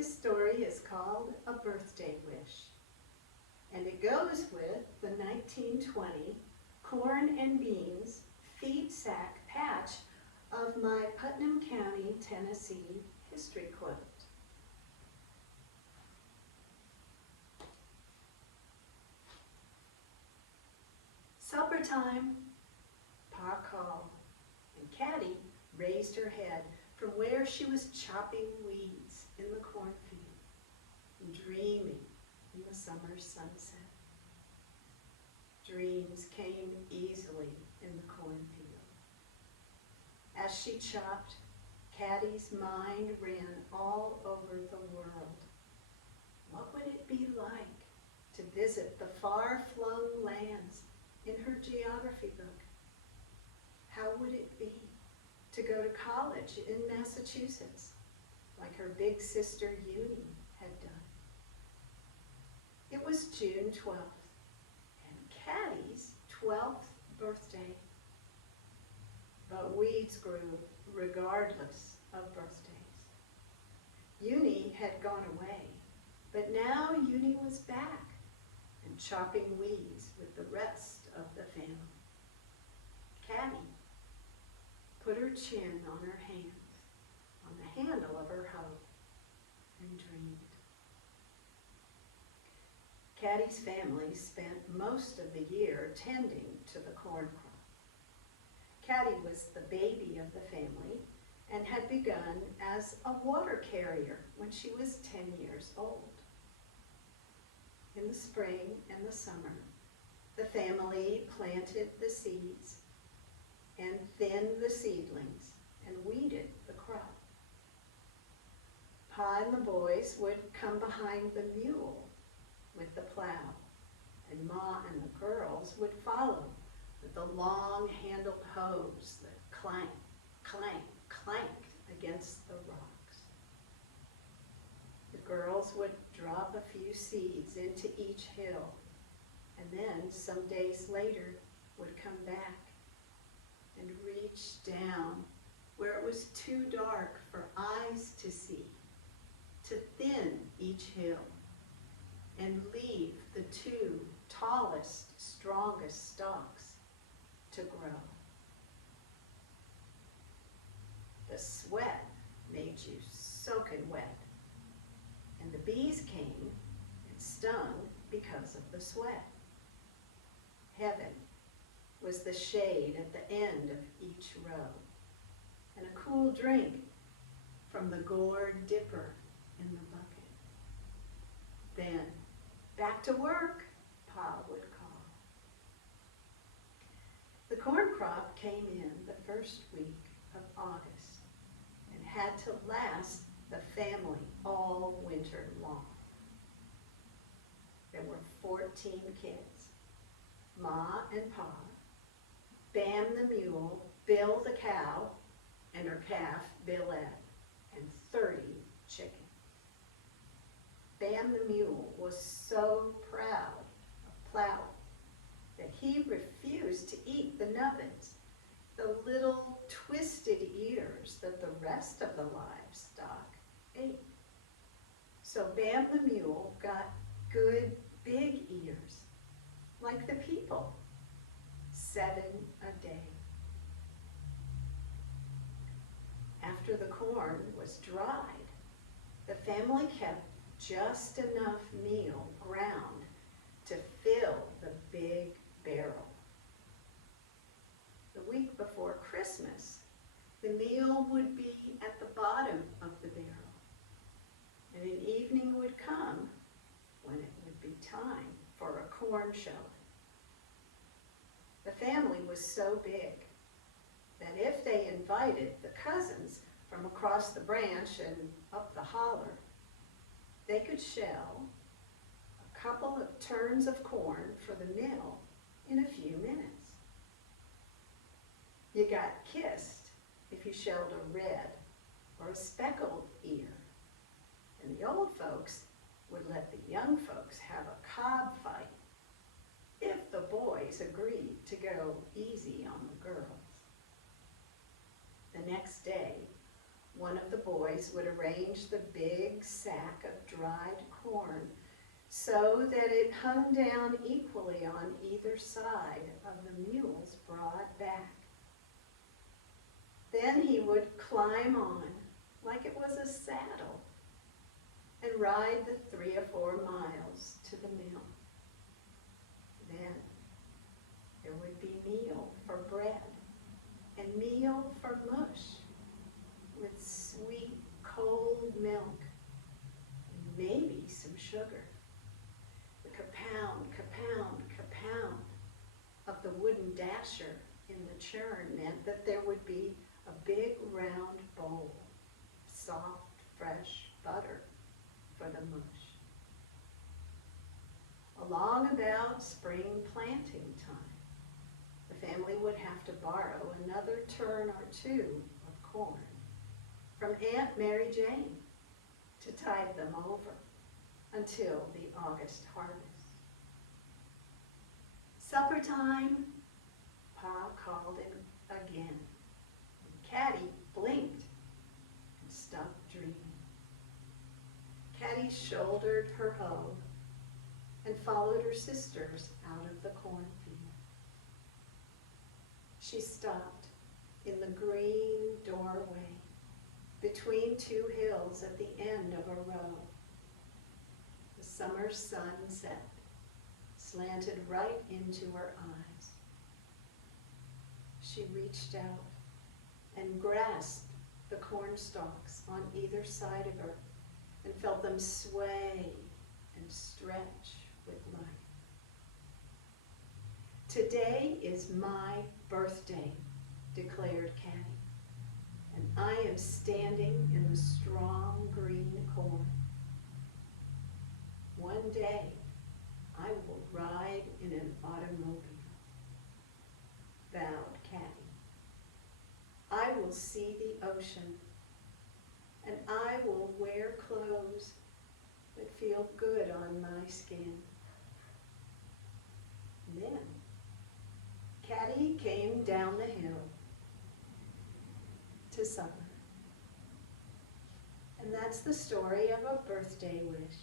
This story is called A Birthday Wish, and it goes with the 1920 corn and beans feedsack patch of my Putnam County, Tennessee history quilt. Supper time, Pa called, and Caddy raised her head from where she was chopping weeds in the cornfield and dreaming in the summer sunset. Dreams came easily in the cornfield. As she chopped, Caddy's mind ran all over the world. What would it be like to visit the far-flung lands in her geography book? How would it be to go to college in Massachusetts, like her big sister Uni had done? It was June 12th, and Caddy's 12th birthday. But weeds grew regardless of birthdays. Uni had gone away, but now Uni was back and chopping weeds with the rest of the family. Caddy put her chin on her hand, on the handle of her hoe, and dreamed. Caddy's family spent most of the year tending to the corn crop. Caddy was the baby of the family and had begun as a water carrier when she was 10 years old. In the spring and the summer, the family planted the seeds and thinned the seedlings and weeded the crop. Pa and the boys would come behind the mule with the plow, and Ma and the girls would follow with the long-handled hoes that clanked, clanked, clanked against the rocks. The girls would drop a few seeds into each hill, and then some days later would come back and reach down where it was too dark for eyes to see, to thin each hill and leave the two tallest, strongest stalks to grow. The sweat made you soaking wet, and the bees came and stung because of the sweat. Heaven was the shade at the end of each row, and a cool drink from the gourd dipper in the bucket. Then, back to work, Pa would call. The corn crop came in the first week of August and had to last the family all winter long. There were 14 kids, Ma and Pa, Bam the mule, Bill the cow, and her calf, Billette, and 30 chickens. Bam the mule was so proud of plowing that he refused to eat the nubbins, the little twisted ears that the rest of the livestock ate. So Bam the mule got good big ears, like the people, 7 a day. After the corn was dried, the family kept just enough meal ground to fill the big barrel. The week before Christmas, the meal would be at the bottom of the barrel, and an evening would come when it would be time for a corn show. The family was so big that if they invited the cousins from across the branch and up the holler, they could shell a couple of turns of corn for the mill in a few minutes. You got kissed if you shelled a red or a speckled ear, and the old folks would let the young folks have a cob fight if the boys agreed to go easy on the girls. The next day, one of the boys would arrange the big sack of dried corn so that it hung down equally on either side of the mule's broad back. Then he would climb on like it was a saddle and ride the 3 or 4 miles to the mill. Then there would be meal for bread and meal for mush with sweet cold milk and maybe some sugar. The ka-pound, ka-pound, ka-pound of the wooden dasher in the churn meant that there would be a big round bowl of soft, fresh butter for the mush. Along about spring planting time, the family would have to borrow another turn or 2 of corn from Aunt Mary Jane to tide them over until the August harvest. Supper time, Pa called him again. And Caddy blinked and stopped dreaming. Caddy shouldered her hoe and followed her sisters out of the cornfield. She stopped in the green doorway between 2 hills at the end of a row. The summer sunset slanted right into her eyes. She reached out and grasped the corn stalks on either side of her and felt them sway and stretch with life. Today is my birthday, declared Caddy, and I am standing in the strong green corn. One day, I will ride in an automobile, vowed Caddy. I will see the ocean, and I will wear clothes that feel good on my skin. Then, Caddy came down the hill to supper. And that's the story of a birthday wish.